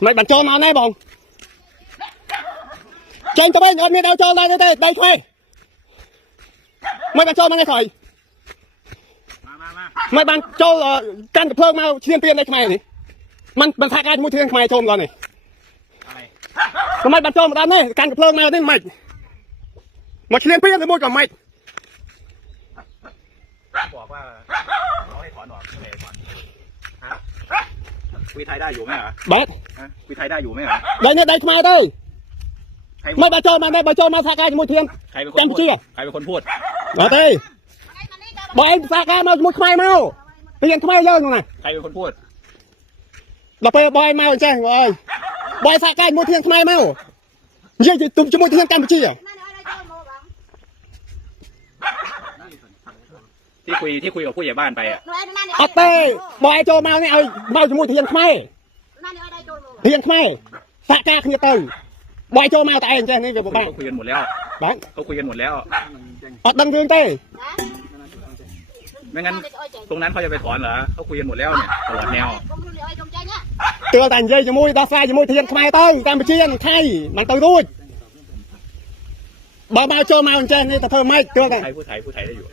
mày bắn cho nó này bông trên tao bên miền đâu cho đây đây thôi mày bắn cho nó này khỏi mày bắn cho căn phơi mau thiên tiền đây mày nàyมันทาการมุดเทียนขมายชมก่อนนี่ทำไมบรรจงมาด้านนี้การกระเพลิงมาได้ไหมมาเชียนเพี้ยนเลยมุดกับไม่บอกว่าเขาให้ถอนออกไม่ถอนคุยไทยได้อยู่ไหมเหรอบัดคุยไทยได้อยู่ไหมเหรอได้เนี่ยได้ขมายได้ไม่บรรจงมาได้บรรจงมาทาการมุดเทียนใครเป็นคนพูดใครเป็นคนพูดมาตีบอยทาการมามุดขมายเมาเพียนขมายเยอะตรงไหนใครเป็นคนพูดเราไปบอยเมาใช่ไหมบอยทาการมุดเทียนขมายเมาเยี่ยตุ้มจมูกเทียนกันไปจี้อ่ะที่คุยกับผู้ใหญ่บ้านไปอ่ะอัตเต้บอยโจมาเนี่ยเอาเมาจมูกเทียนขมายเทียนขมายสะกาคือตื่นบอยโจมาแต่เองใช่ไหมเดี๋ยวบอกเขาคุยกันหมดแล้วเขาคุยกันหมดแล้วอัดดังเกินเต้ไม่งั้นตรงนั้นเขาจะไปถอนเหรอเขาคุยกันหมดแล้วเนี่ยตลอดแนวเตือนแต่ยัยจมูกตาไฟจมูกเทียนขมายตื่นการไปจี้นั่นใครมันตื่นรู้บ่าวโจมาใช่ไหมแต่เพิ่มไม่เตือนกันพูดไทยได้อยู่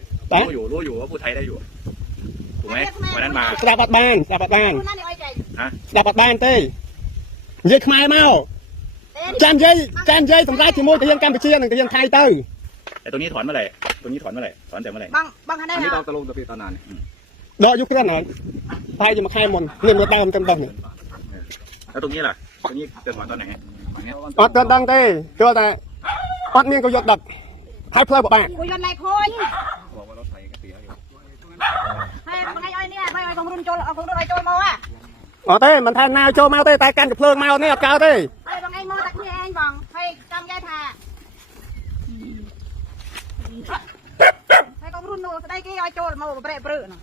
รู้อยู่ว่าพูดไทยได้อยู่ถูกไหมวันนั้นมาสลับปัดบ้านสลับปัดบ้านสลับปัดบ้านเต้ยัยขมายเมาจำยัยสำรักจมูกเทียนการไปจี้นั่นเทียนไทยตื่นแต่ตรงนี้ถอนเมื่อไหร่ตรงนี้ถอนเมื่อไหร่ถอนแต่เมื่อไหร่บางคณะนี่เราตะลงตะปีตอนนานดอกยุคนั้นหน่อยไทยจะมาคายมนเงินมาตามเต็มเนี่ยแล้วตรงนี้ล่ะตรงนี้จะถอนตอนไหนอัดดังเต้เตือนแต่อัดเนี่ยก็ยดดักให้เพลย์บอกบ้างกูยนไรพอยบอกว่ารถไฟก็เสียอยู่ให้คนไอ้เนี่ยไม่ไอ้ของรุ่นโจเอาของรุ่นไอ้โจมาอ่ะอ๋อเต้มันแทนนายโจมาเต้แต่การกับเพลิงมาเนี่ยกาวเต้ไอ้บางไอ้มาตะกี้เองบังให้จำแกถ่าให้ของรุ่นโน้ตได้กี่ไอ้โจมาเปรย์เปรย์น่ะ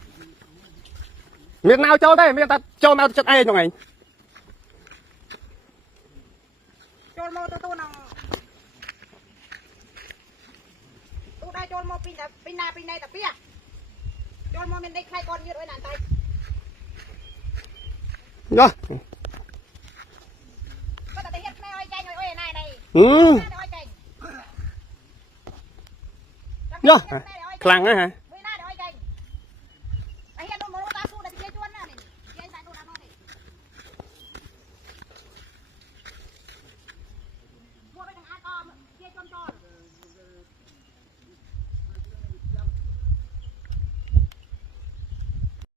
เมียนาวโจเต้เมียนตาโจมาจัดไอ้ยังไงโจมาตัวนังตัวได้โจมาปีนาแต่เปียโจมาเป็นได้ใครก่อนยืดไว้นานตายเนาะก็แต่เฮ็ดไม่อ้อยใจอ้อยนายได้เนาะคลังนะฮะ